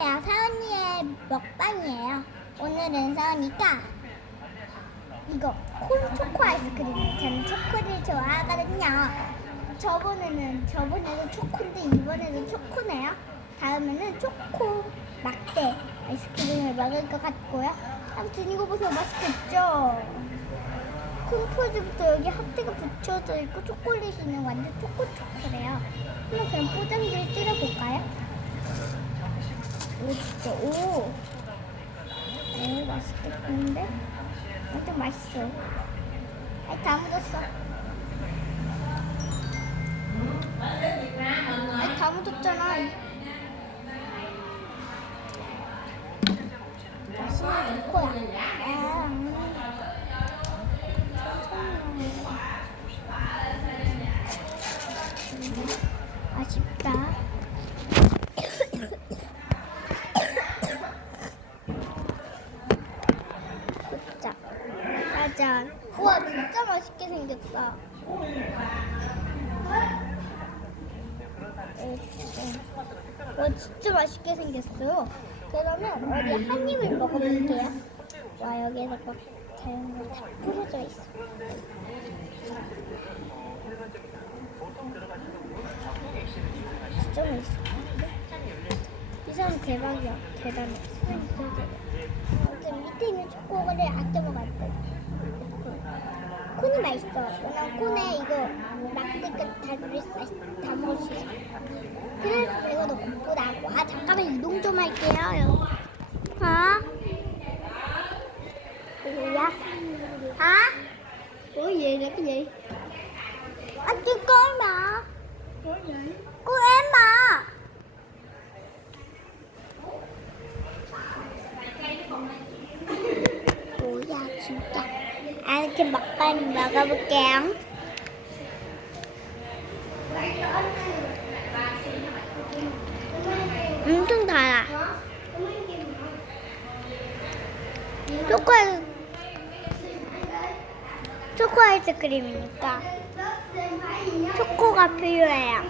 야, 사은이의 먹방이에요. 오늘은 사은이가 이거 콘 초코 아이스크림. 저는 초코를 좋아하거든요. 저번에는 저번에도 초코인데 이번에도 초코네요. 다음에는 초코 막대 아이스크림을 먹을 것 같고요. 아무튼 이거 보세요, 맛있겠죠? 콘포즈부터 여기 하트가 붙여져 있고 초콜릿이는 완전 초코 초코래요. 한번 그럼 포장지를 뜯어볼까요? 오 진짜 오. 오 맛있겠는데? 완전 맛있어. 아이 다 묻었어. 생겼다. 와, 진짜 맛있게 생겼어요. 그러면 어디 한 입을 먹어볼게요. 와, 여기에서 막 다양한 거다 뿌려져 있어. 진짜 맛있어. 이 사람 대박이야. 대단해. 아무튼 밑에 있는 초코를 아껴 먹어야 돼. 콘이 맛있어. 왜냐면 콘에 이거 막대까지 다 들을 수 있어. 다 먹을 수 있어. 그래서 배가 더 고프다고. 아 잠깐만 이동 좀 할게요. 아? 뭐야? 아? 뭐 얘가 얘. 아 뜨거워. 꼬엠마. 뭐야 진짜 아 이렇게 먹방 먹어볼게요. 엄청 달아. 초코 초코 아이스크림이니까 초코가 필요해요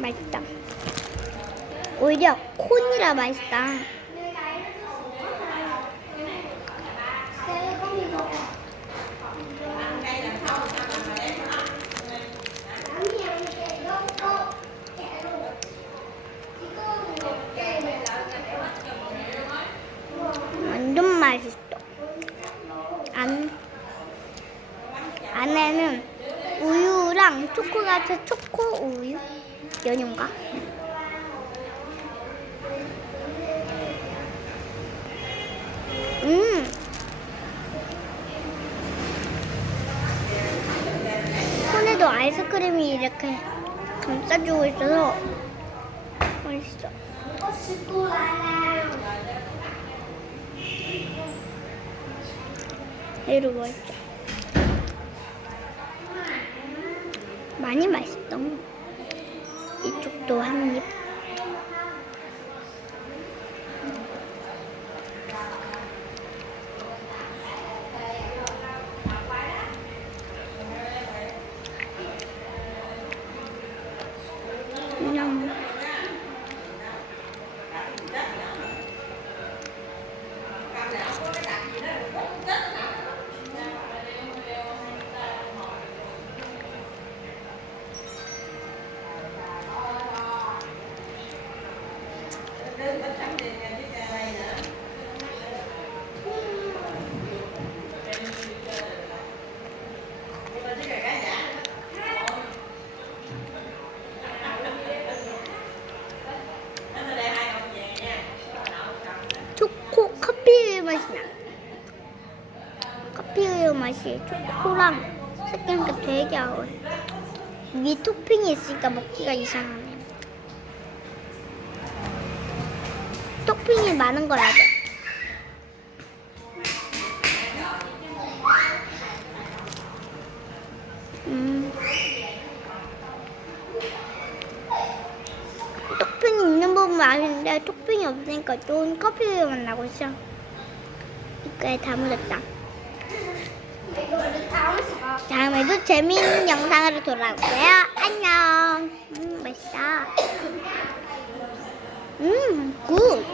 맛있다. 오히려 콘이라 맛있다. 완전 맛있어. 안, 안에는 우유랑 초코 같은 초코 우유 연유인가? 음. 손에도 아이스크림이 이렇게 감싸주고 있어서 맛있어. 얘로 맛있죠. 많이 맛있다. 이쪽도 한 입. 초코 커피 맛이 나. 커피 맛이 초코랑 섞이니까 되게 어울려. 위 토핑이 있으니까 먹기가 이상하네. 토핑이 많은 걸 알죠? 음. 토핑이 있는 부분 아닌데 토핑이 없으니까 좋은 커피를 만나고 있어. 이거에 다 묻었다. 다음에도 재미있는 영상으로 돌아올게요. 안녕. 음, 맛있다. 음, 굿.